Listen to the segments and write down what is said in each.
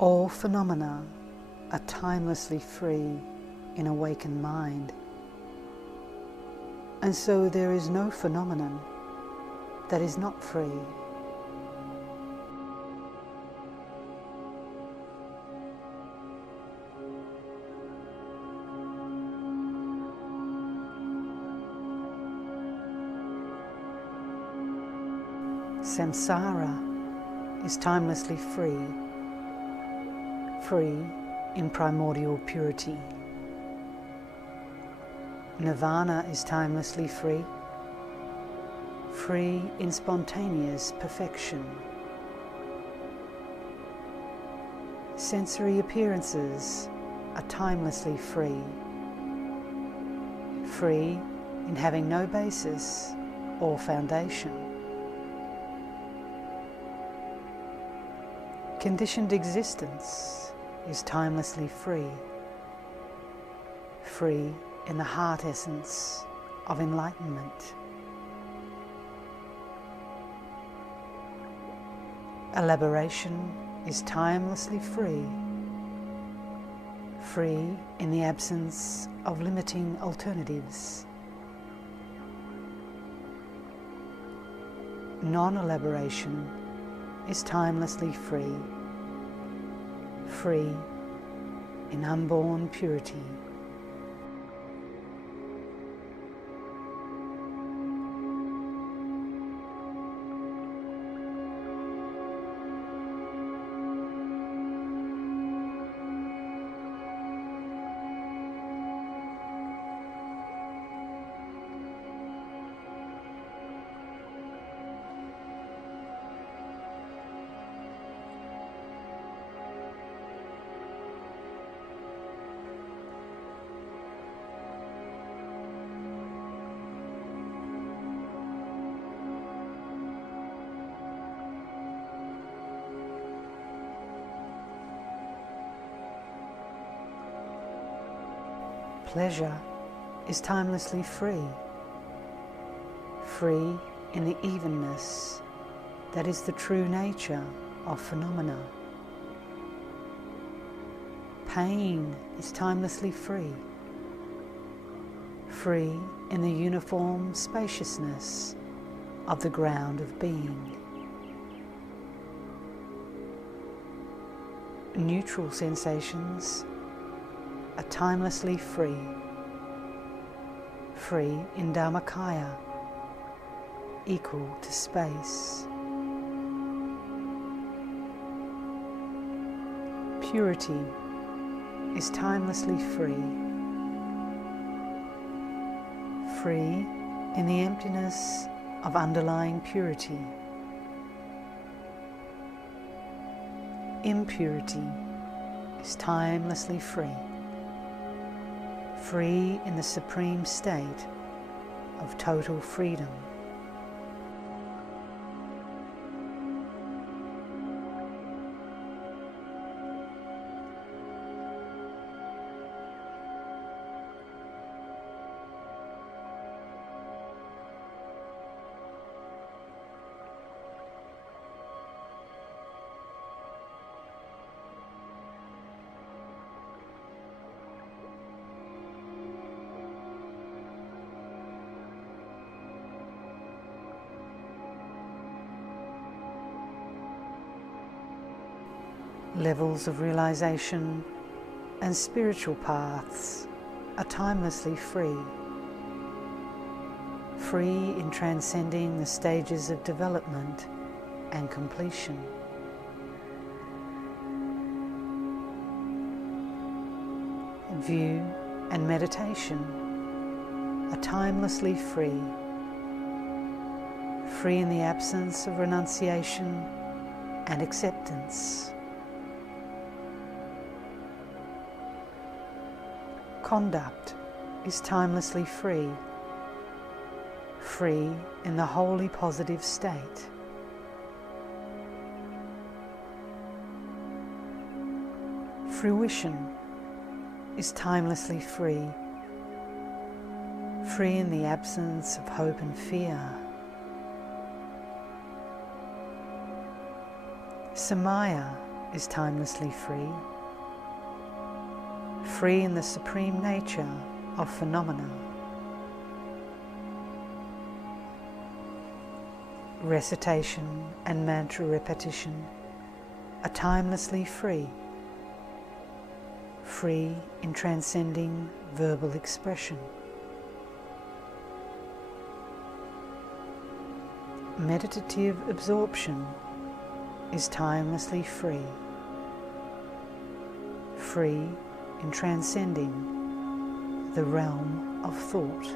All phenomena are timelessly free in awakened mind, and so there is no phenomenon that is not free. Samsara is timelessly free, free in primordial purity. Nirvana is timelessly free, free in spontaneous perfection. Sensory appearances are timelessly free, free in having no basis or foundation. Conditioned existence is timelessly free, free in the heart essence of enlightenment. Elaboration is timelessly free, free in the absence of limiting alternatives. Non-elaboration is timelessly free, free in unborn purity. Pleasure is timelessly free, free in the evenness that is the true nature of phenomena. Pain is timelessly free, free in the uniform spaciousness of the ground of being. Neutral sensations are timelessly free, free in Dharmakaya, equal to space. Purity is timelessly free, free in the emptiness of underlying purity. Impurity is timelessly free, free in the supreme state of total freedom. Levels of realization and spiritual paths are timelessly free, free in transcending the stages of development and completion. View and meditation are timelessly free, free in the absence of renunciation and acceptance. Conduct is timelessly free, free in the wholly positive state. Fruition is timelessly free, free in the absence of hope and fear. Samaya is timelessly free, free in the supreme nature of phenomena. Recitation and mantra repetition are timelessly free, free in transcending verbal expression. Meditative absorption is timelessly free, free in transcending the realm of thought.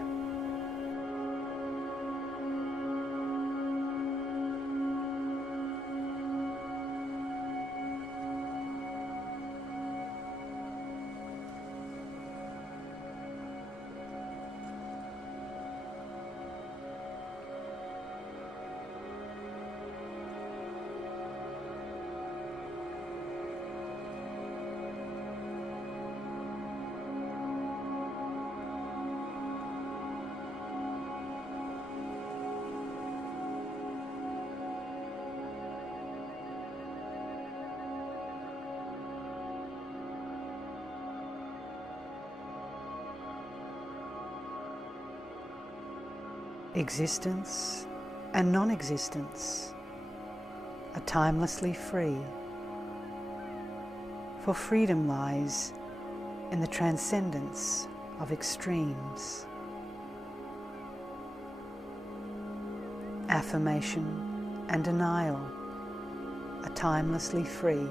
Existence and non-existence are timelessly free, for freedom lies in the transcendence of extremes. Affirmation and denial are timelessly free,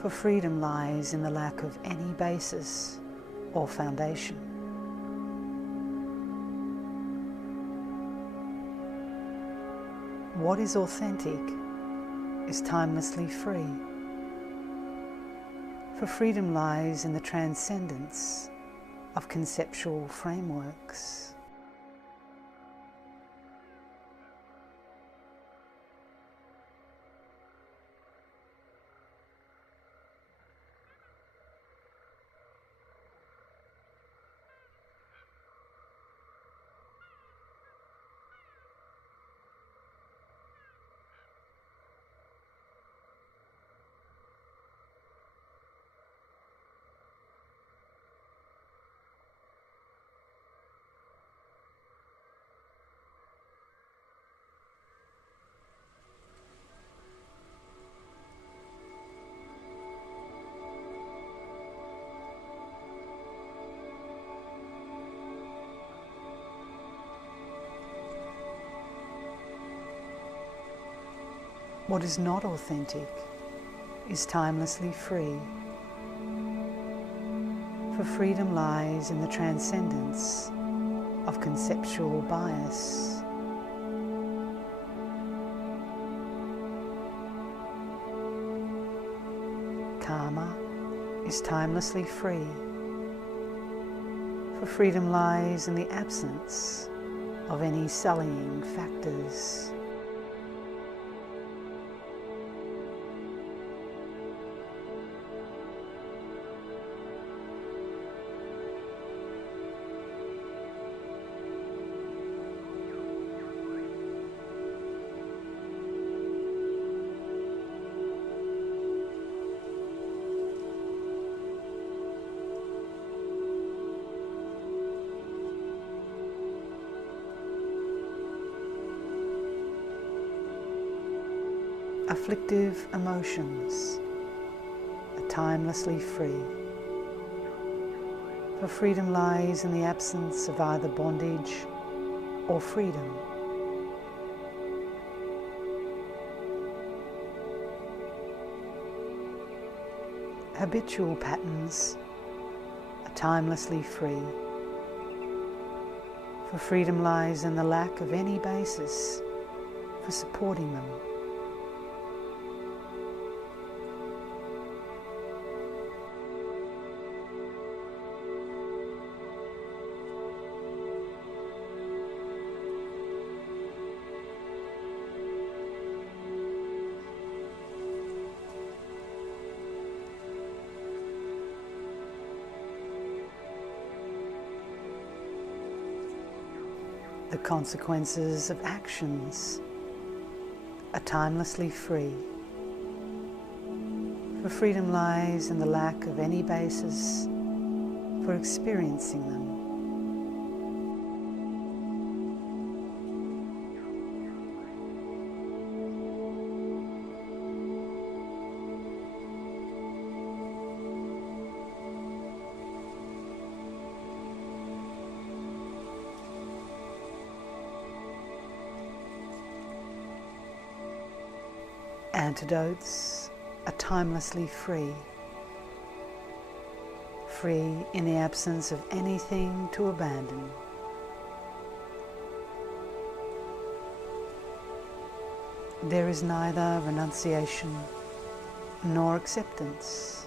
for freedom lies in the lack of any basis or foundation. What is authentic is timelessly free, for freedom lies in the transcendence of conceptual frameworks. What is not authentic is timelessly free, for freedom lies in the transcendence of conceptual bias. Karma is timelessly free, for freedom lies in the absence of any sullying factors. Afflictive emotions are timelessly free, for freedom lies in the absence of either bondage or freedom. Habitual patterns are timelessly free, for freedom lies in the lack of any basis for supporting them. The consequences of actions are timelessly free, For freedom lies in the lack of any basis for experiencing them. Antidotes are timelessly free, free in the absence of anything to abandon. There is neither renunciation nor acceptance,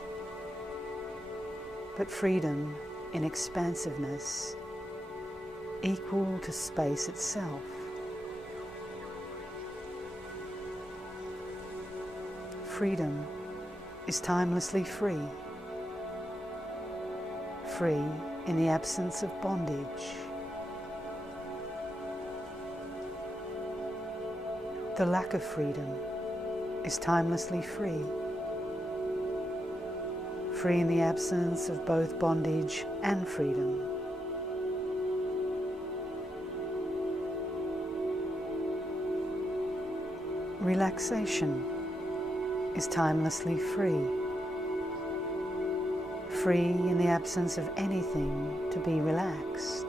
but freedom in expansiveness equal to space itself. Freedom is timelessly free, free in the absence of bondage. The lack of freedom is timelessly free, free in the absence of both bondage and freedom. Relaxation is timelessly free, free in the absence of anything to be relaxed.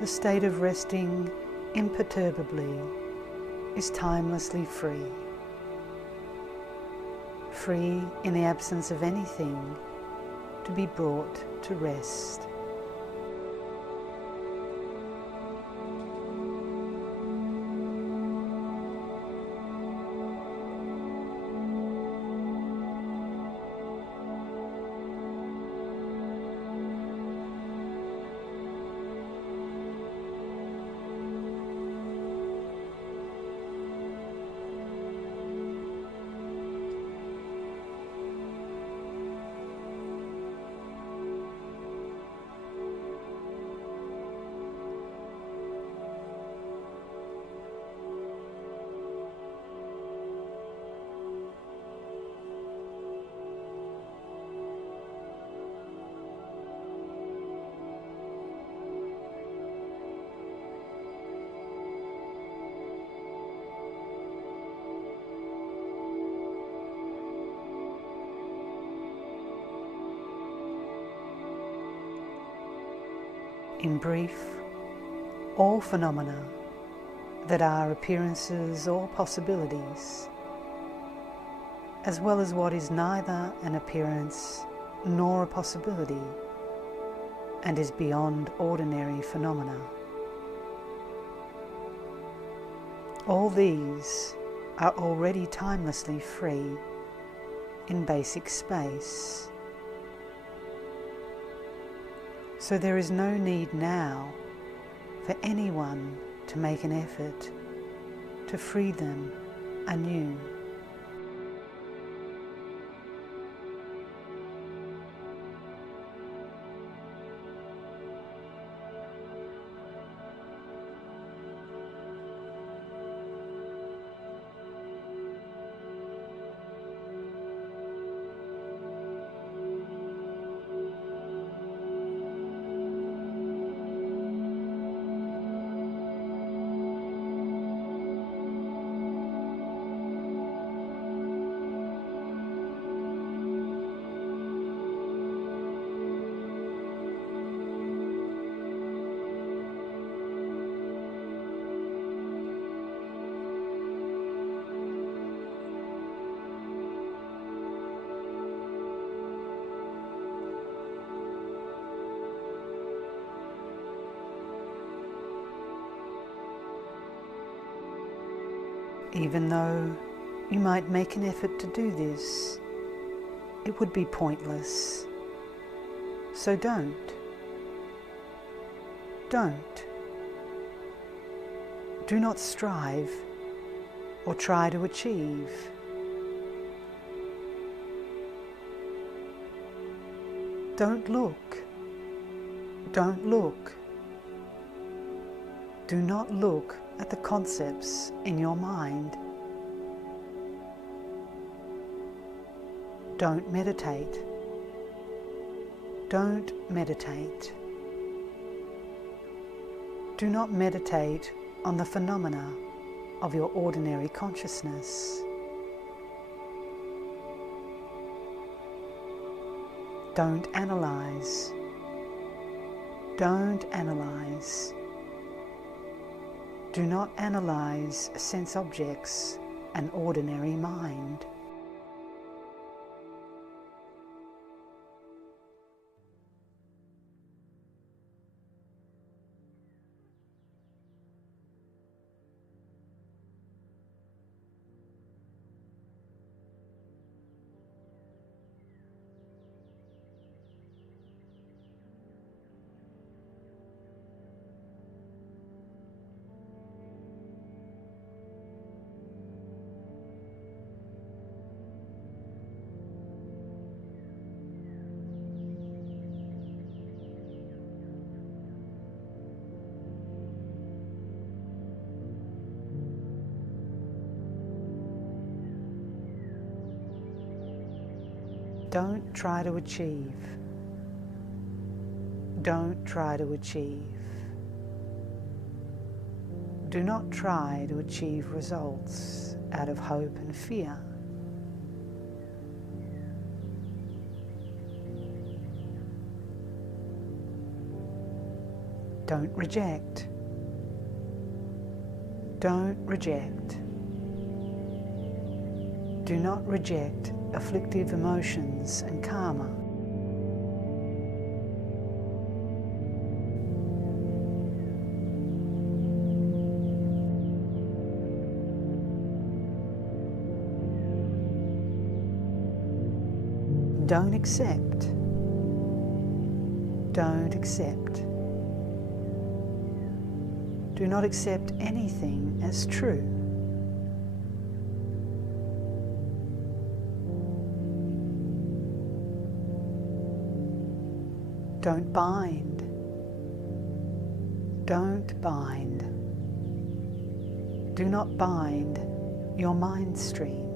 The state of resting imperturbably is timelessly free, free in the absence of anything to be brought to rest. In brief, all phenomena that are appearances or possibilities, as well as what is neither an appearance nor a possibility and is beyond ordinary phenomena. All these are already timelessly free in basic space. So there is no need now for anyone to make an effort to free them anew. Even though you might make an effort to do this, it would be pointless. So don't. Do not strive or try to achieve. Don't look. Do not look at the concepts in your mind. Don't meditate. Don't meditate. Do not meditate on the phenomena of your ordinary consciousness. Don't analyze. Don't analyze. Do not analyze sense objects and ordinary mind. Don't try to achieve. Don't try to achieve. Do not try to achieve results out of hope and fear. Don't reject. Don't reject. Do not reject afflictive emotions and karma. Don't accept. Don't accept. Do not accept anything as true. Don't bind. Don't bind. Do not bind your mind stream.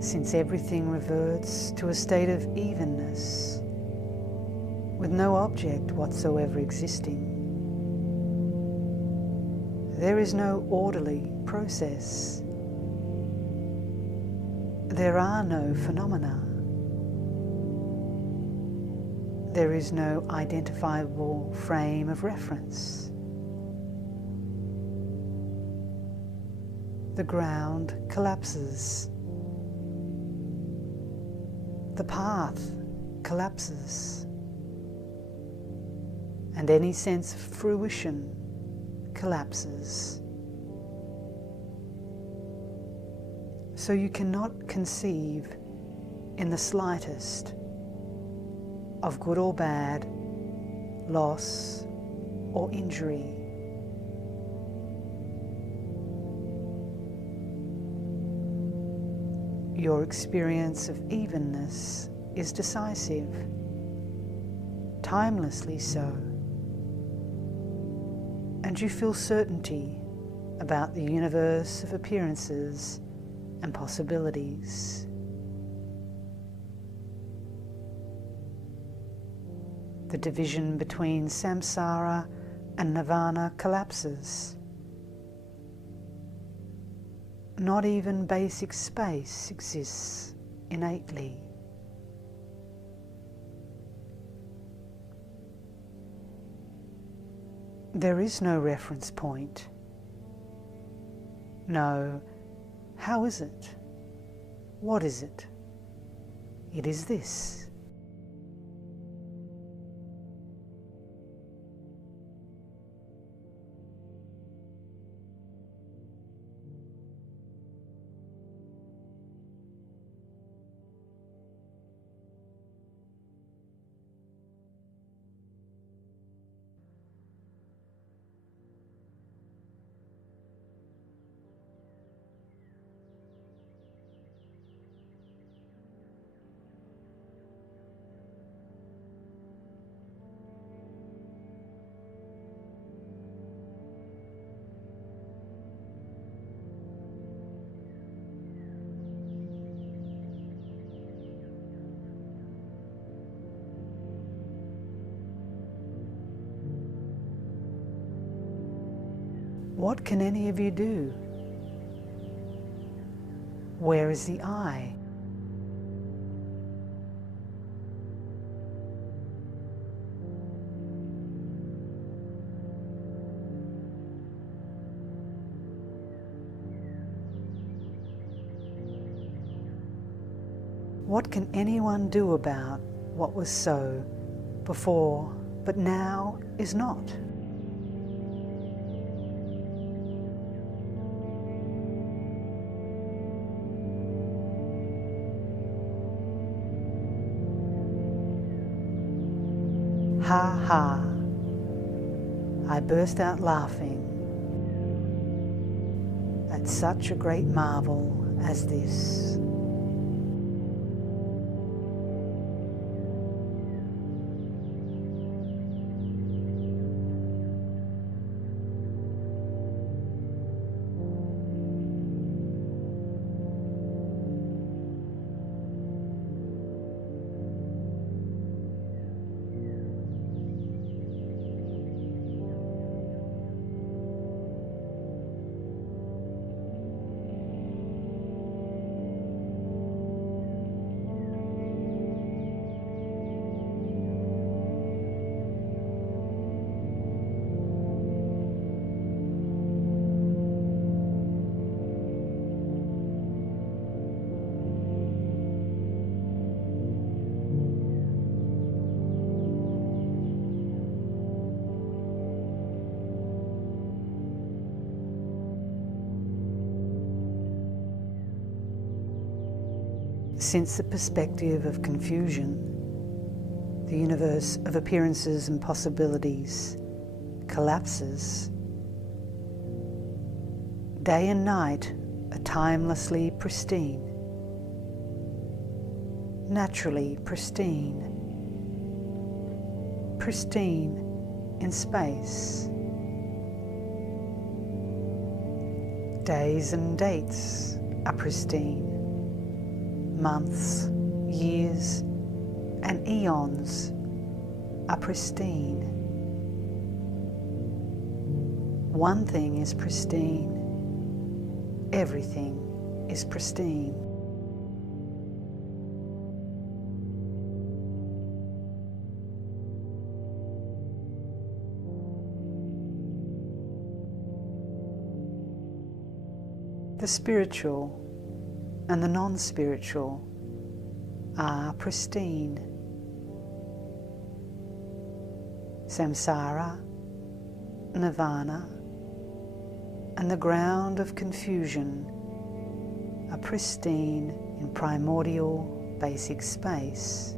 Since everything reverts to a state of evenness, with no object whatsoever existing, there is no orderly process. There are no phenomena. There is no identifiable frame of reference. The ground collapses. The path collapses, and any sense of fruition collapses. So you cannot conceive in the slightest of good or bad, loss or injury. Your experience of evenness is decisive, timelessly so, and you feel certainty about the universe of appearances and possibilities. The division between samsara and nirvana collapses. Not even basic space exists innately. There is no reference point. No, how is it? What is it? It is this. What can any of you do? Where is the I? What can anyone do about what was so before, but now is not? Ha ha, I burst out laughing at such a great marvel as this. Since the perspective of confusion, the universe of appearances and possibilities collapses, day and night are timelessly pristine, naturally pristine, pristine in space. Days and dates are pristine. Months, years, and eons are pristine. One thing is pristine. Everything is pristine. The spiritual and the non-spiritual are pristine. Samsara, nirvana, and the ground of confusion are pristine in primordial basic space.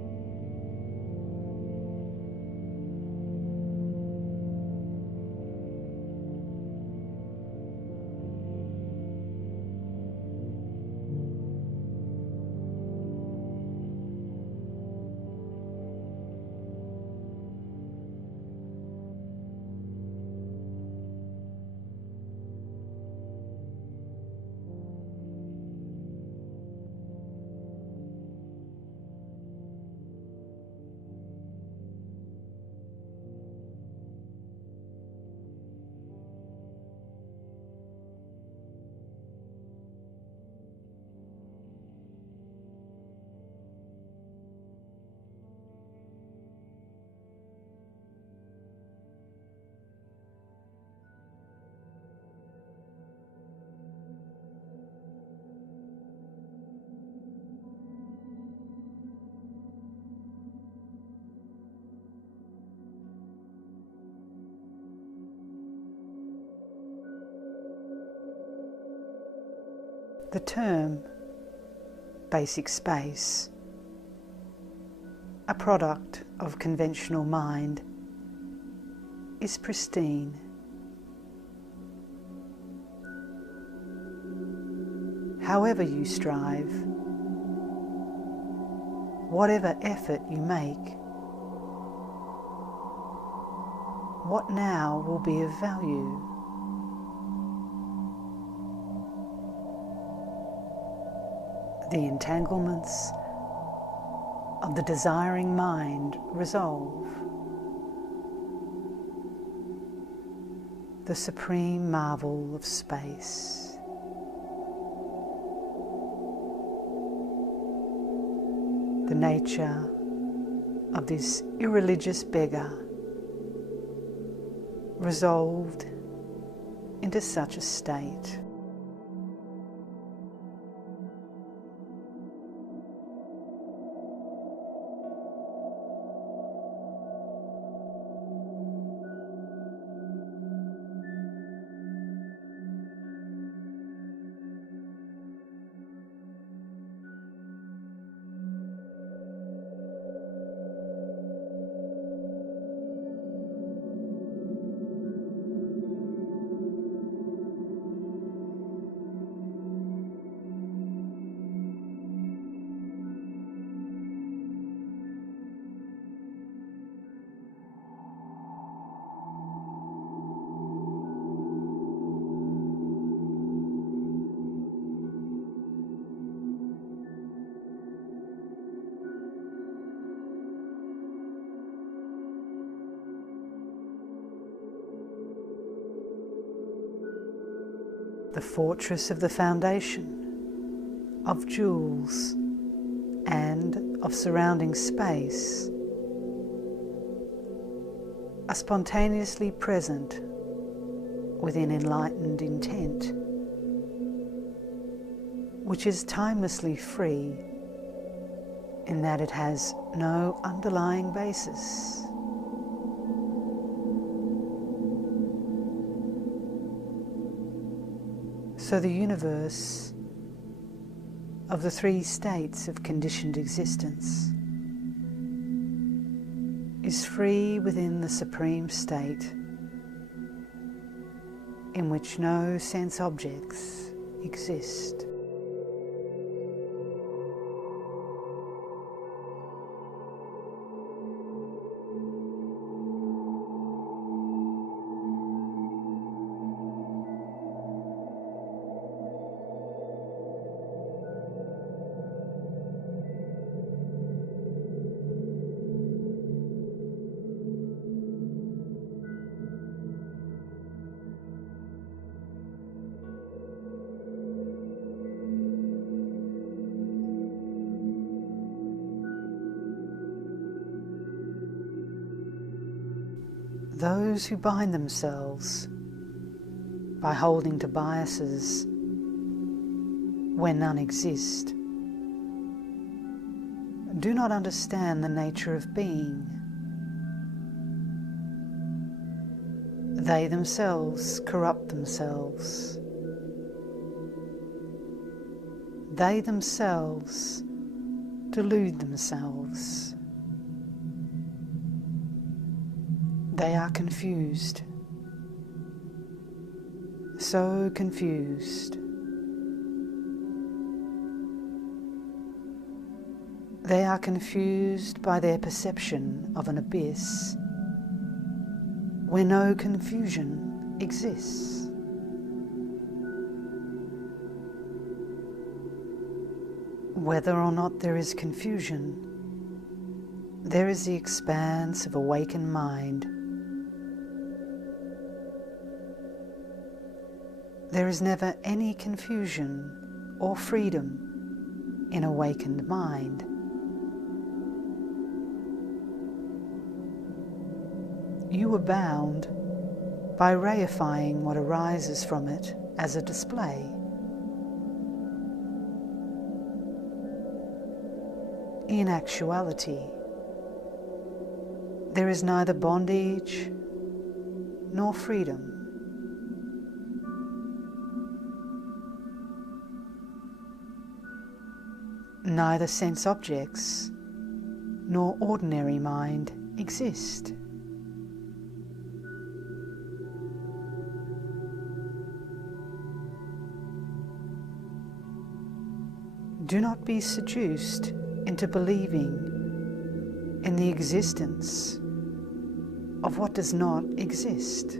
The term basic space, a product of conventional mind, is pristine. However you strive, whatever effort you make, what now will be of value? The entanglements of the desiring mind resolve. The supreme marvel of space. The nature of this irreligious beggar resolved into such a state. The fortress of the foundation, of jewels, and of surrounding space are spontaneously present within enlightened intent, which is timelessly free in that it has no underlying basis. So the universe of the three states of conditioned existence is free within the supreme state in which no sense objects exist. Those who bind themselves by holding to biases where none exist do not understand the nature of being. They themselves corrupt themselves. They themselves delude themselves. They are confused, so confused. They are confused by their perception of an abyss where no confusion exists. Whether or not there is confusion, there is the expanse of awakened mind. There is never any confusion or freedom in awakened mind. You are bound by reifying what arises from it as a display. In actuality, there is neither bondage nor freedom. neither sense objects nor ordinary mind exist. Do not be seduced into believing in the existence of what does not exist.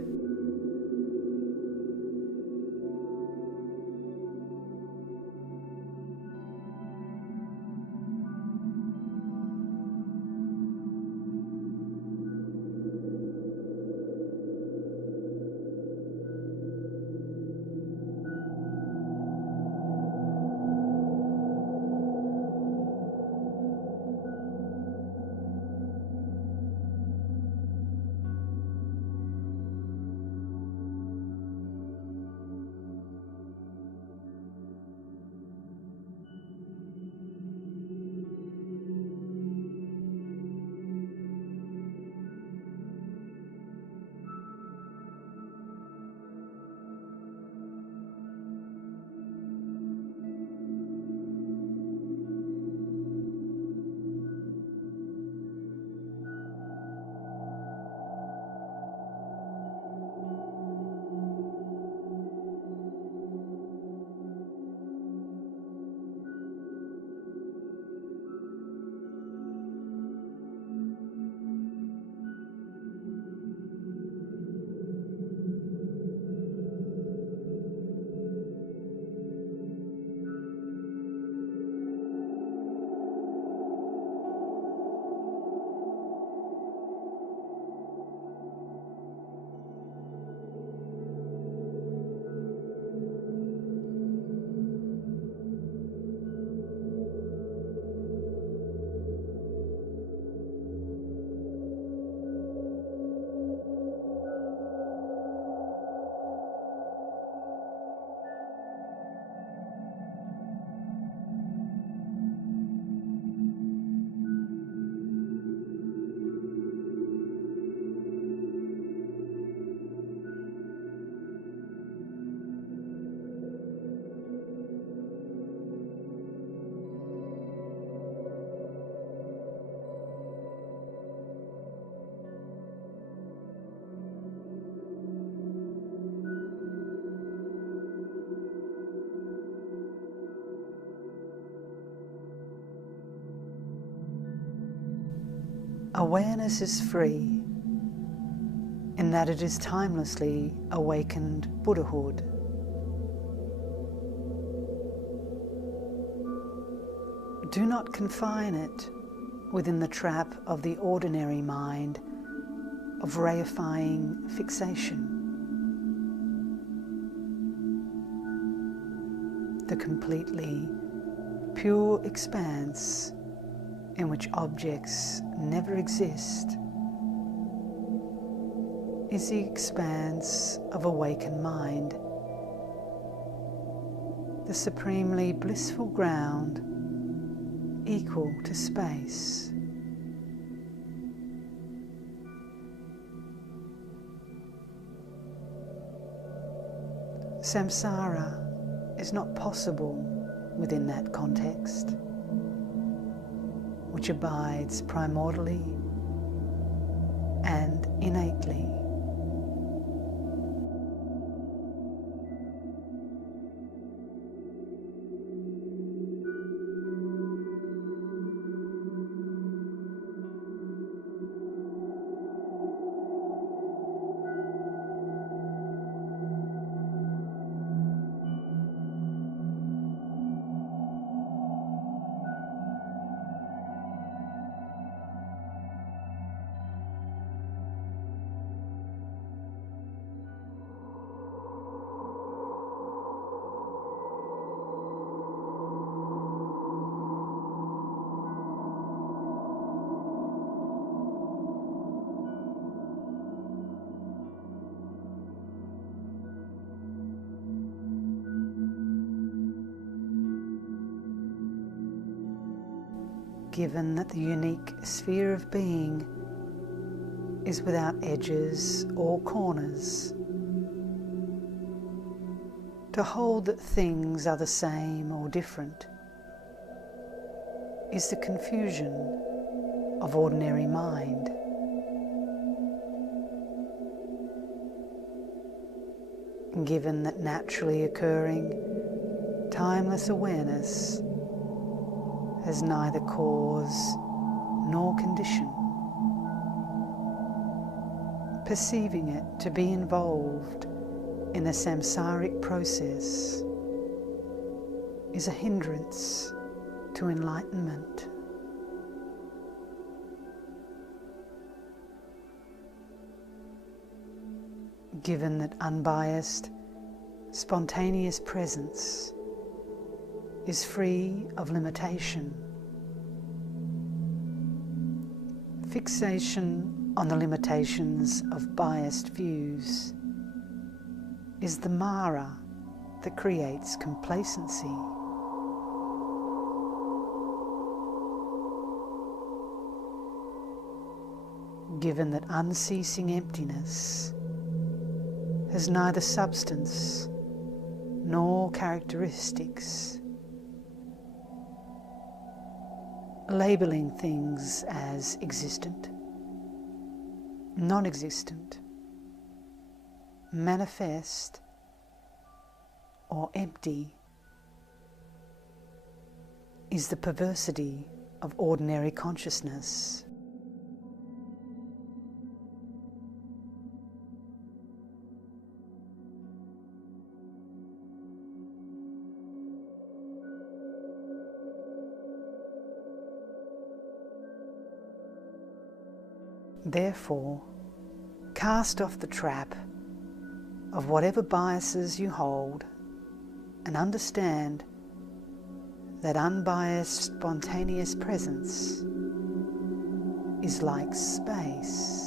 Awareness is free in that it is timelessly awakened Buddhahood. Do not confine it within the trap of the ordinary mind of reifying fixation. The completely pure expanse in which objects never exist is the expanse of awakened mind, the supremely blissful ground equal to space. Samsara is not possible within that context, which abides primordially and innately. Given that the unique sphere of being is without edges or corners, to hold that things are the same or different is the confusion of ordinary mind. Given that naturally occurring, timeless awareness has neither cause nor condition, perceiving it to be involved in the samsaric process is a hindrance to enlightenment. Given that unbiased, spontaneous presence is free of limitation, fixation on the limitations of biased views is the Mara that creates complacency. Given that unceasing emptiness has neither substance nor characteristics, labeling things as existent, non-existent, manifest, or empty is the perversity of ordinary consciousness. Therefore, cast off the trap of whatever biases you hold and understand that unbiased, spontaneous presence is like space.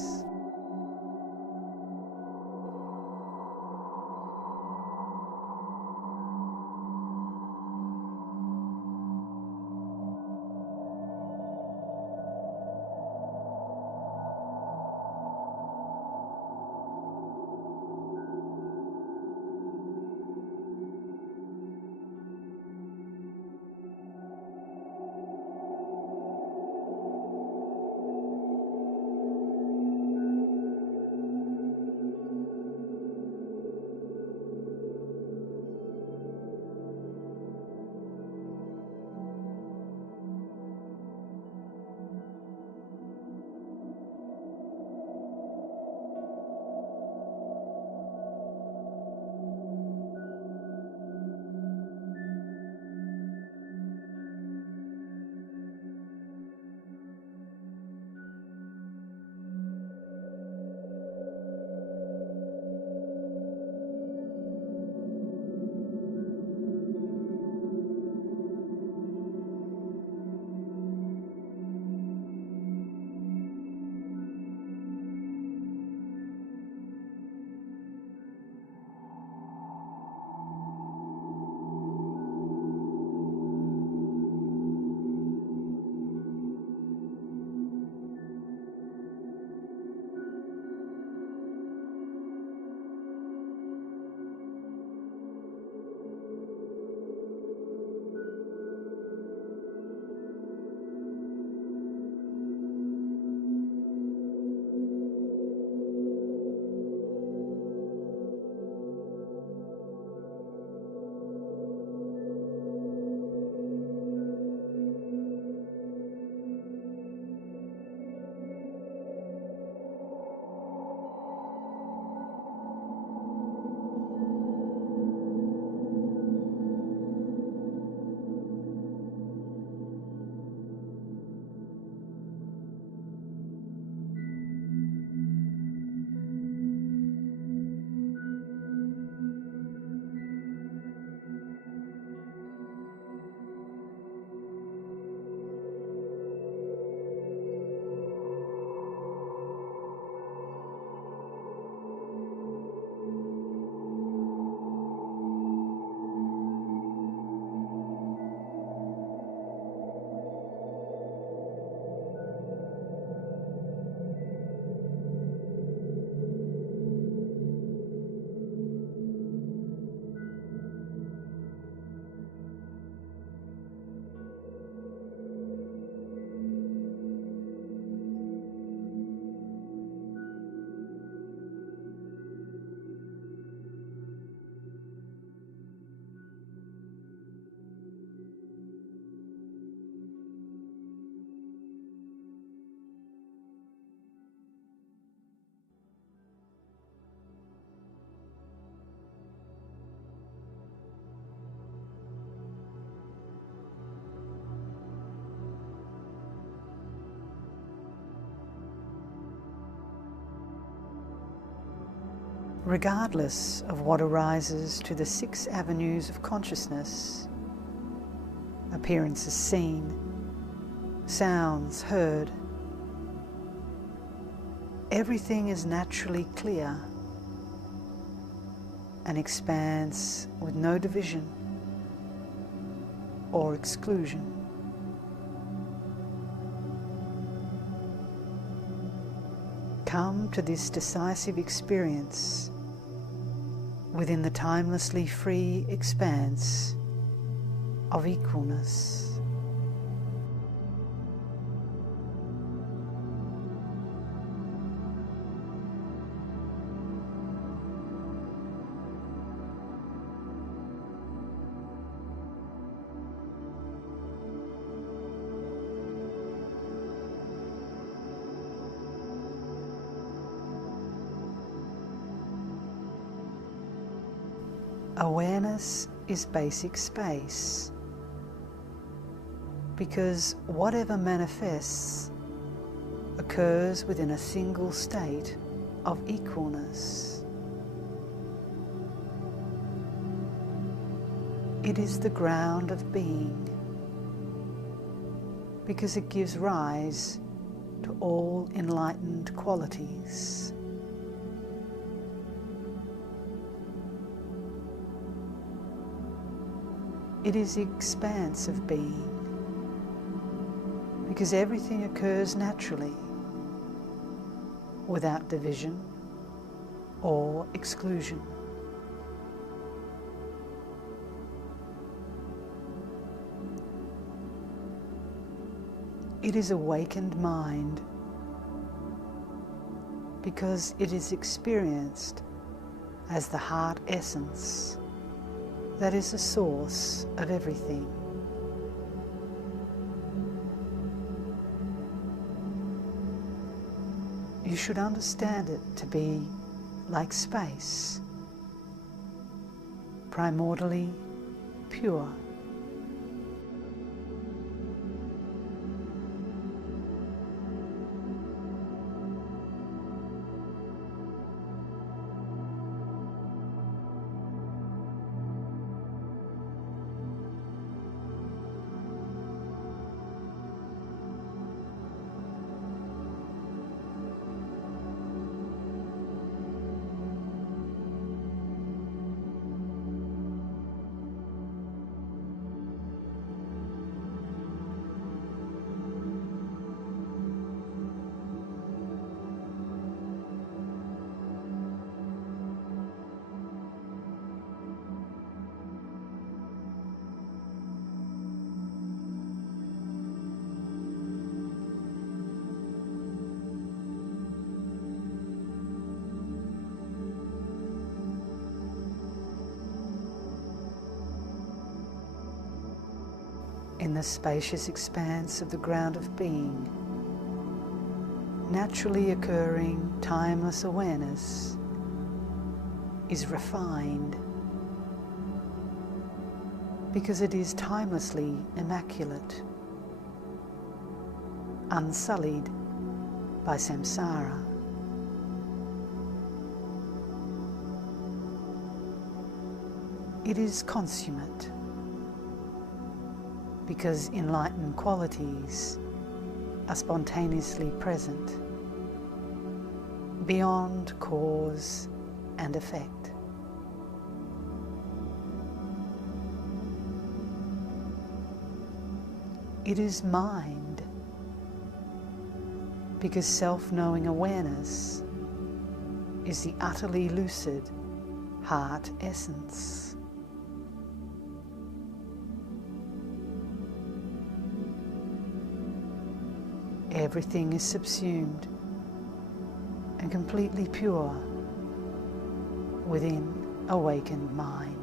regardless of what arises to the 6 avenues of consciousness, appearances seen, sounds heard. Everything is naturally clear, an expanse with no division or exclusion. Come to this decisive experience within the timelessly free expanse of equalness. Awareness is basic space, because whatever manifests occurs within a single state of equalness. It is the ground of being, because it gives rise to all enlightened qualities. It is the expanse of being, because everything occurs naturally, without division or exclusion. It is awakened mind, because it is experienced as the heart essence that is the source of everything. You should understand it to be like space, primordially pure. In the spacious expanse of the ground of being, naturally occurring timeless awareness is refined, because it is timelessly immaculate, unsullied by samsara. It is consummate, because enlightened qualities are spontaneously present, beyond cause and effect. It is mind, because self-knowing awareness is the utterly lucid heart essence. Everything is subsumed and completely pure within awakened mind.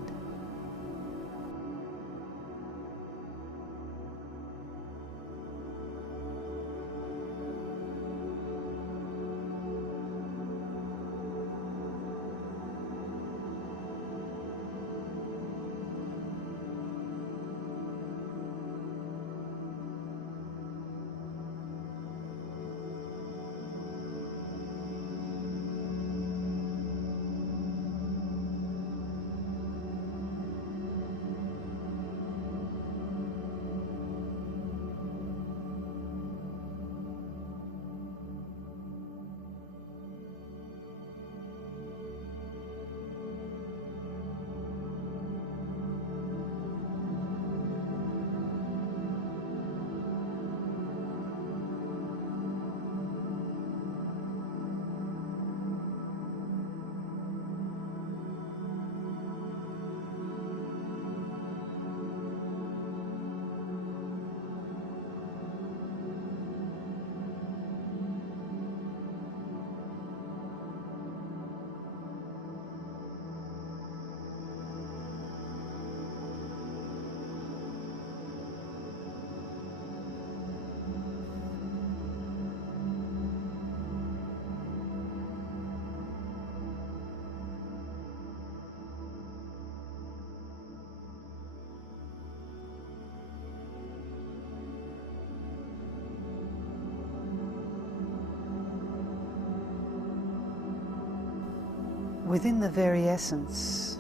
within the very essence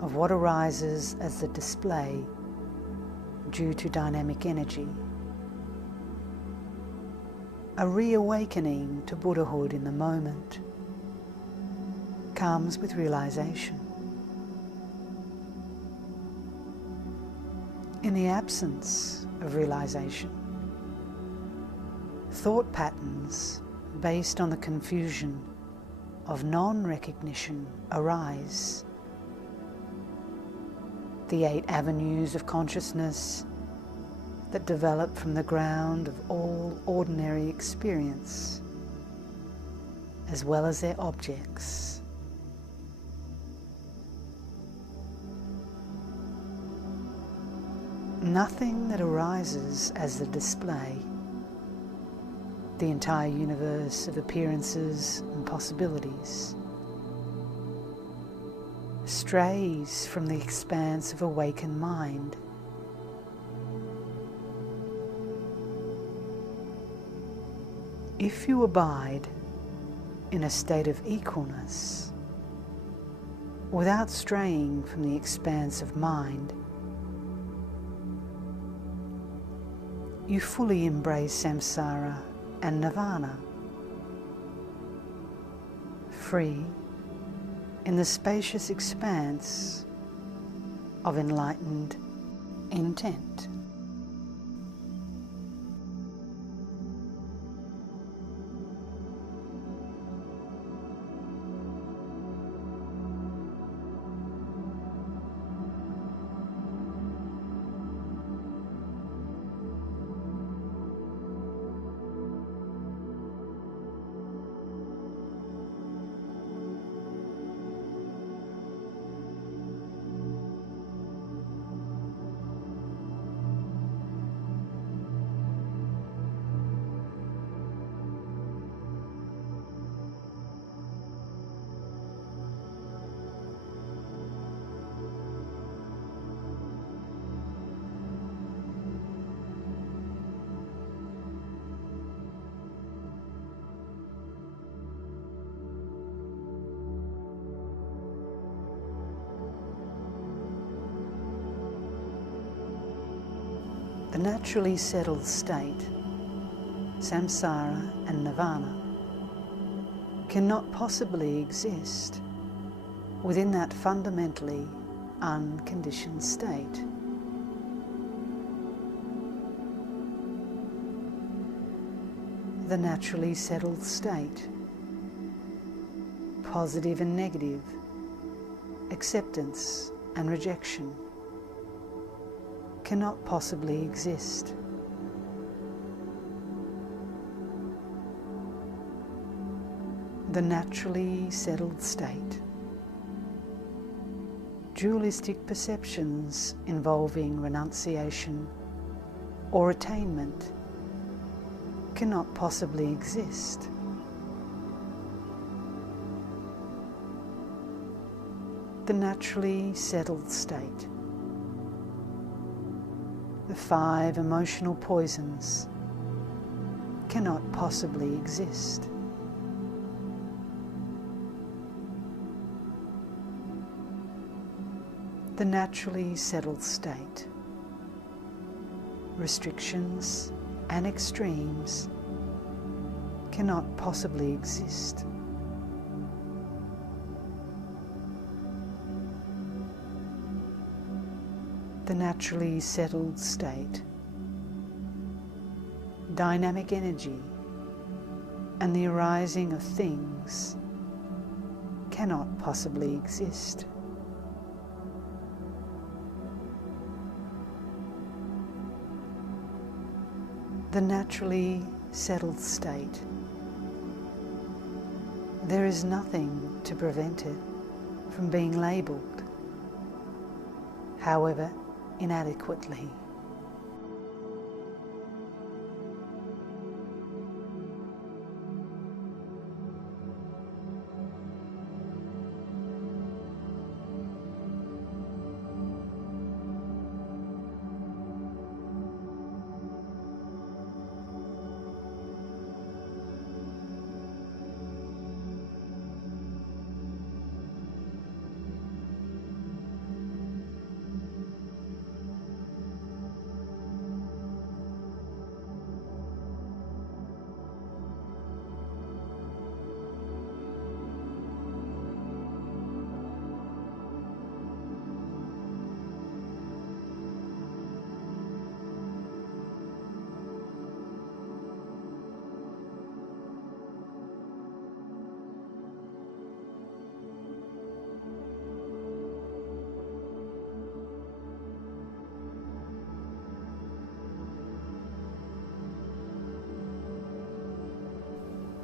of what arises as the display due to dynamic energy. A reawakening to Buddhahood in the moment comes with realization. In the absence of realization, thought patterns based on the confusion of non-recognition arise. The 8 avenues of consciousness that develop from the ground of all ordinary experience, as well as their objects. Nothing that arises as the display, the entire universe of appearances and possibilities, strays from the expanse of awakened mind. If you abide in a state of equalness, without straying from the expanse of mind, you fully embrace samsara and nirvana, free in the spacious expanse of enlightened intent. The naturally settled state, samsara and nirvana, cannot possibly exist within that fundamentally unconditioned state. The naturally settled state, positive and negative, acceptance and rejection, cannot possibly exist. The naturally settled state, dualistic perceptions involving renunciation or attainment, cannot possibly exist. The naturally settled state, the 5 emotional poisons, cannot possibly exist. The naturally settled state, restrictions and extremes, cannot possibly exist. The naturally settled state, dynamic energy, and the arising of things cannot possibly exist. The naturally settled state, there is nothing to prevent it from being labelled, however inadequately.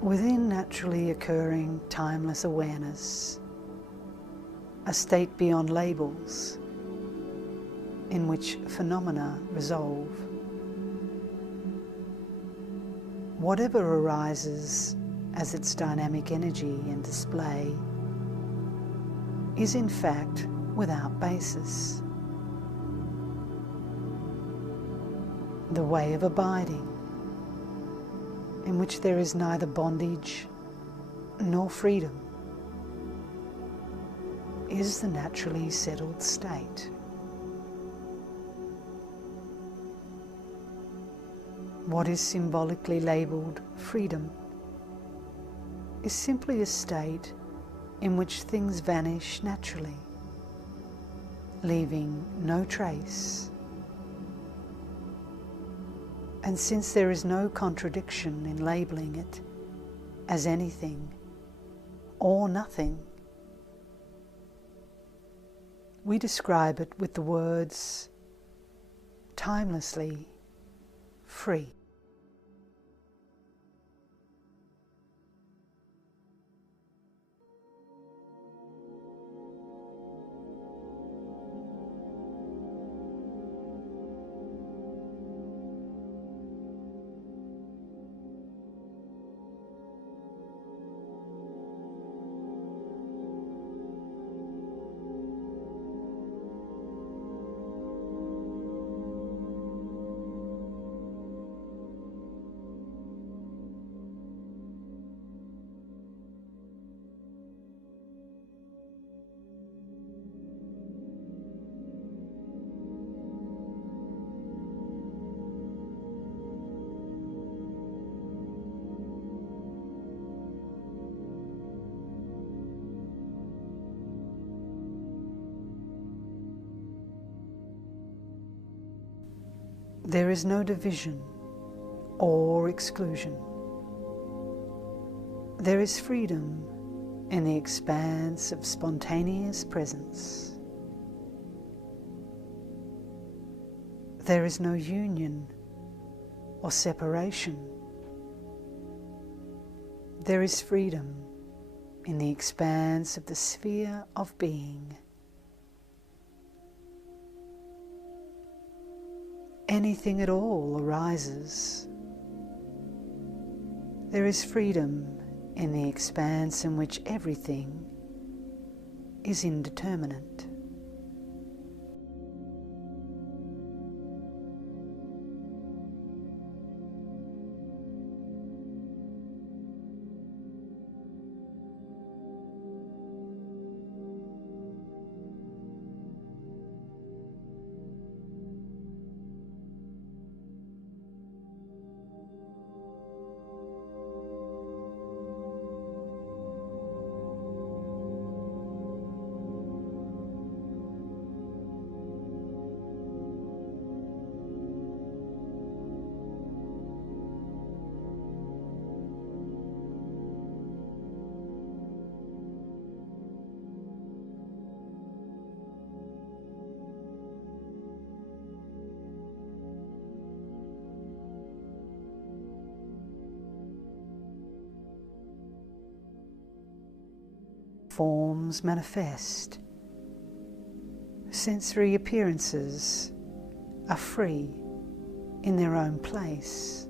Within naturally occurring timeless awareness, a state beyond labels in which phenomena resolve. Whatever arises as its dynamic energy and display is in fact without basis. The way of abiding, in which there is neither bondage nor freedom, is the naturally settled state. What is symbolically labelled freedom is simply a state in which things vanish naturally, leaving no trace. And since there is no contradiction in labelling it as anything or nothing, we describe it with the words timelessly free. There is no division or exclusion. There is freedom in the expanse of spontaneous presence. There is no union or separation. There is freedom in the expanse of the sphere of being. Anything at all arises. There is freedom in the expanse in which everything is indeterminate. Forms manifest. Sensory appearances are free in their own place.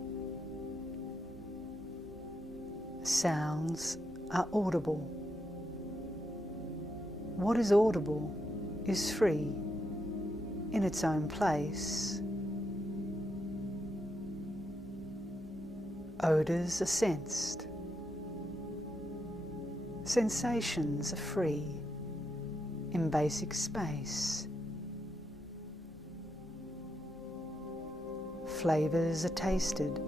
Sounds are audible. What is audible is free in its own place. Odours are sensed. Sensations are free in basic space. Flavours are tasted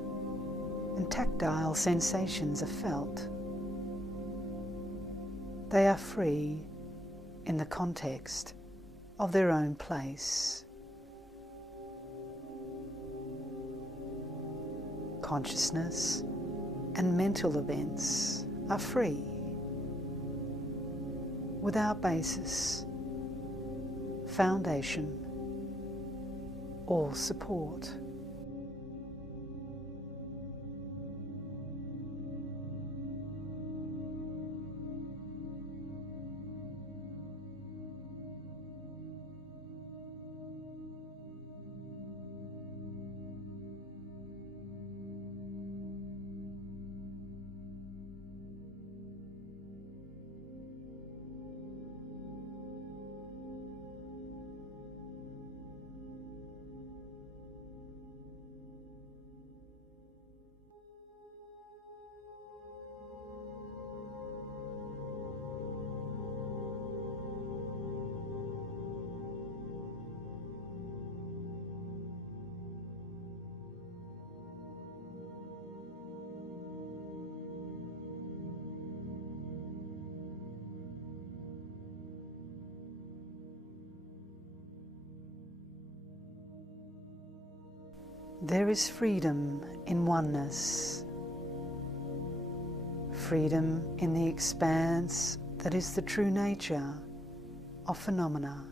and tactile sensations are felt. They are free in the context of their own place. Consciousness and mental events are free, without basis, foundation, or support. There is freedom in oneness, freedom in the expanse that is the true nature of phenomena.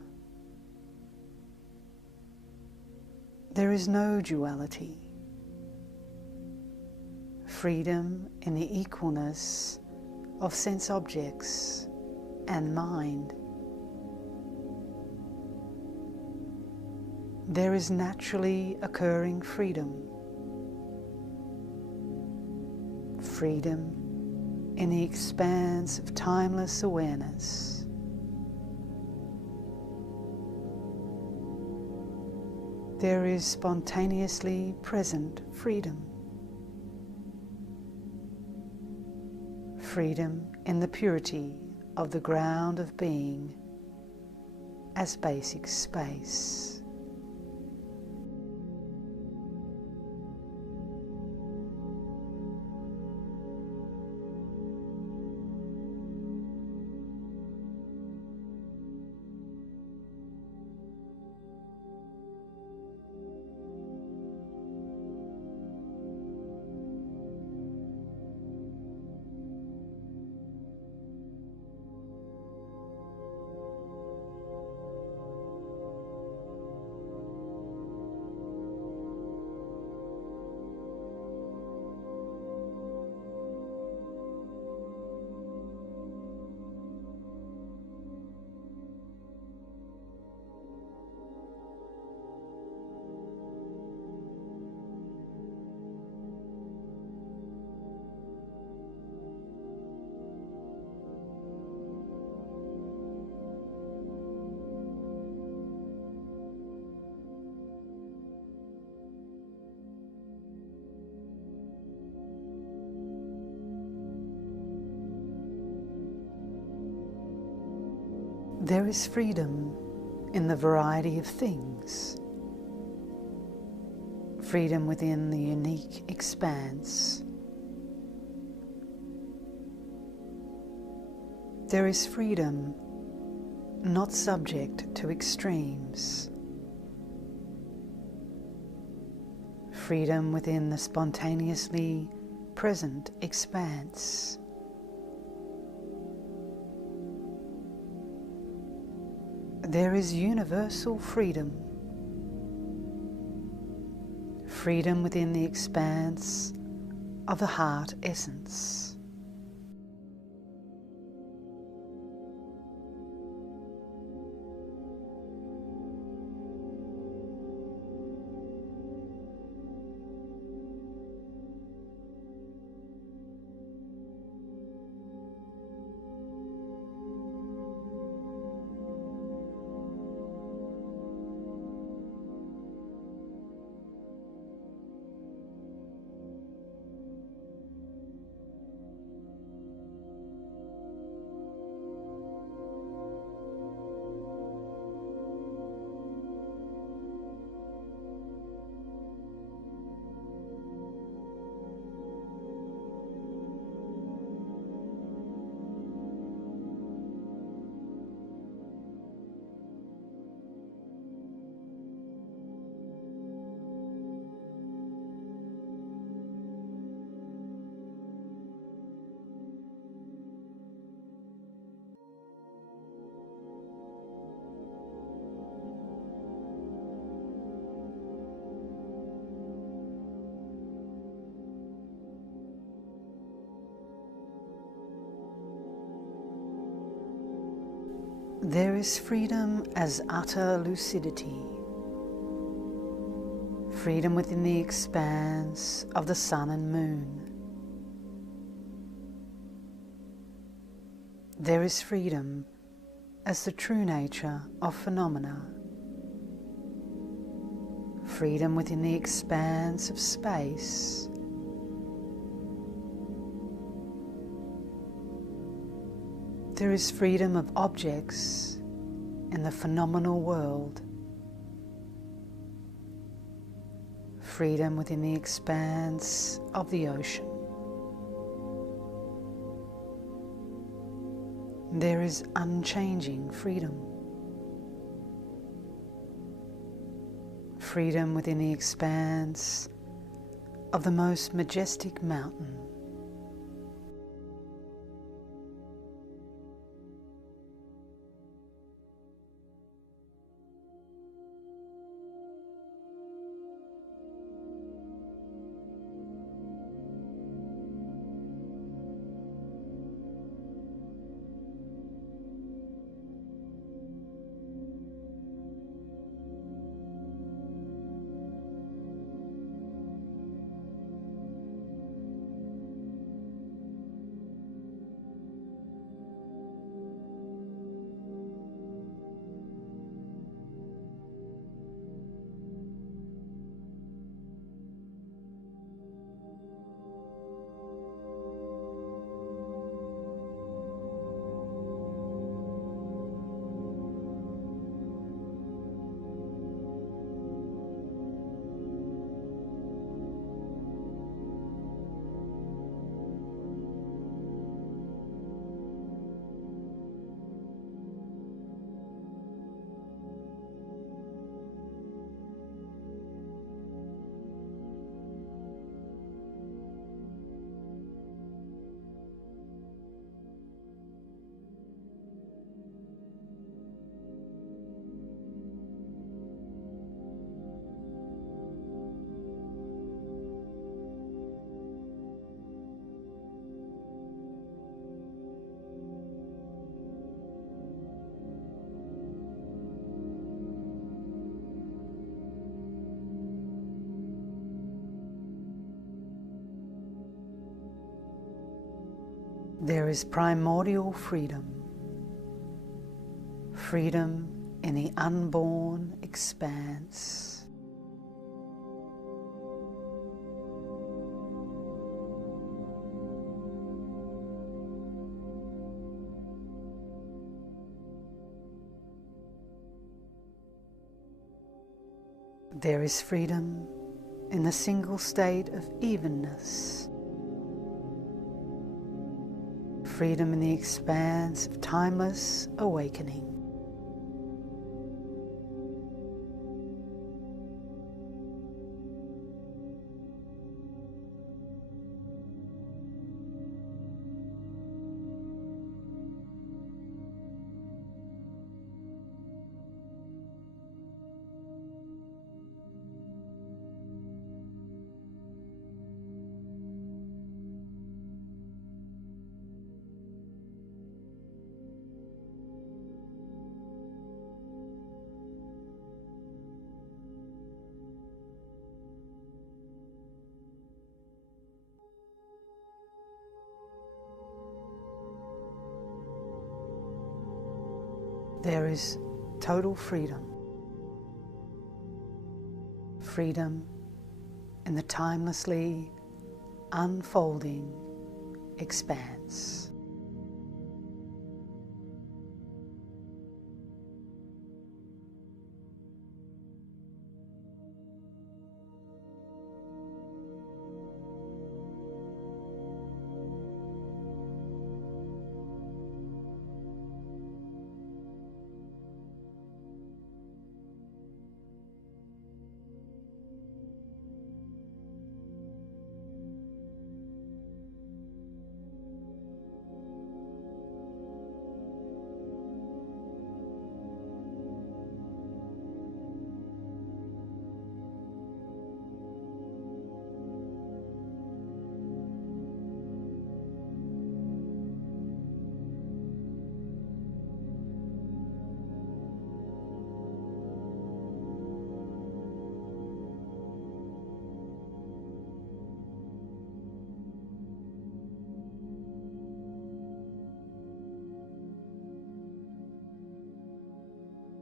There is no duality, freedom in the equalness of sense objects and mind. There is naturally occurring freedom, freedom in the expanse of timeless awareness. There is spontaneously present freedom, freedom in the purity of the ground of being as basic space. There is freedom in the variety of things, freedom within the unique expanse. There is freedom not subject to extremes, freedom within the spontaneously present expanse. There is universal freedom, freedom within the expanse of the heart essence. There is freedom as utter lucidity, freedom within the expanse of the sun and moon. There is freedom as the true nature of phenomena, freedom within the expanse of space. There is freedom of objects in the phenomenal world, freedom within the expanse of the ocean. There is unchanging freedom, freedom within the expanse of the most majestic mountain. There is primordial freedom, freedom in the unborn expanse. There is freedom in the single state of evenness. Freedom in the expanse of timeless awakening. There is total freedom. Freedom in the timelessly unfolding expanse.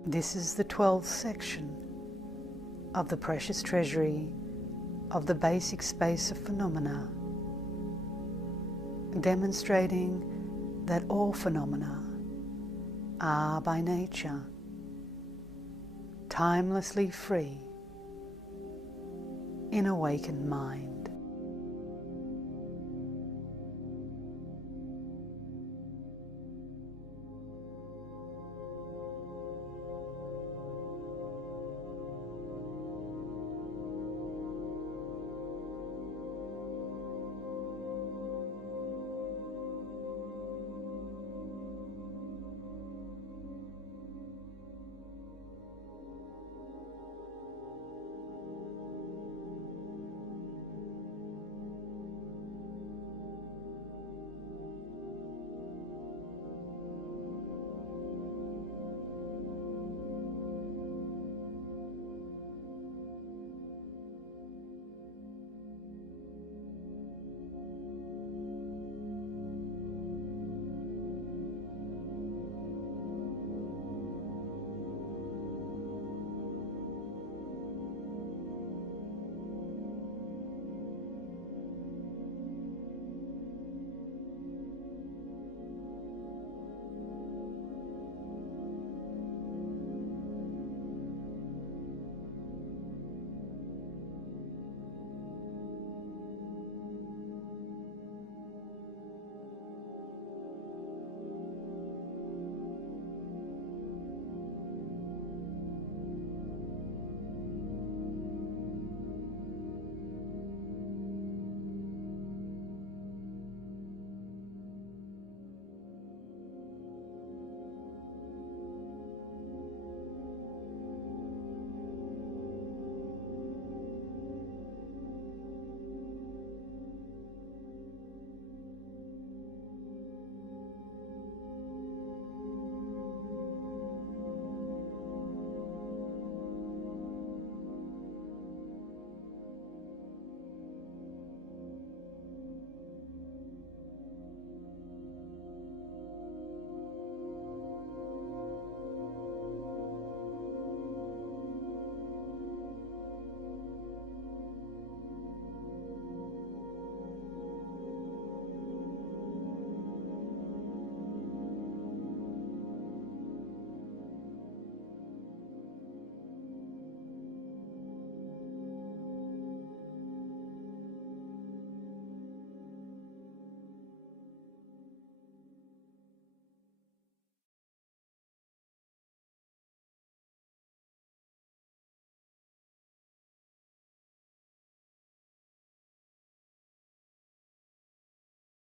This is the 12th section of the precious treasury of the basic space of phenomena, demonstrating that all phenomena are by nature timelessly free in awakened mind.